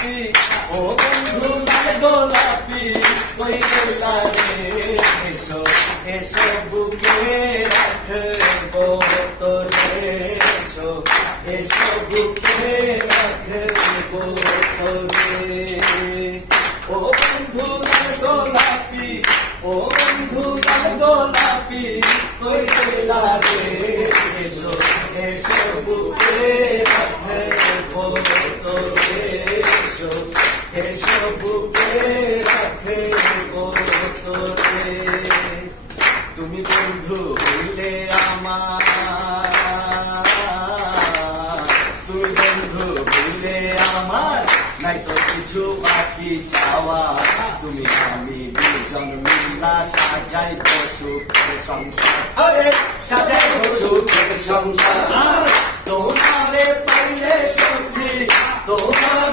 গোলাপি ও বন্ধু লাল গোলাপি কই গেলা রে এসো এসো বুকে রাখবো তোরে এসো এসো বুকে রাখবো তোরে ও বন্ধু লাল গোলাপি ও বন্ধু লাল গোলাপি কই গেলা রে এসো এসো বুকে রাখবো তোরে এসো এসো বুকে রাখবো তোরে তুমি বন্ধু হইলে আমার তুমি বন্ধু হইলে আমার নাই তো কিছু বাকি চাওয়া তুমি আমি দুজন মিলা সাজাই তো সুখের সংসার আরে সাজাই তো সুখের সংসার তোমারে পাইলে সখী তোমার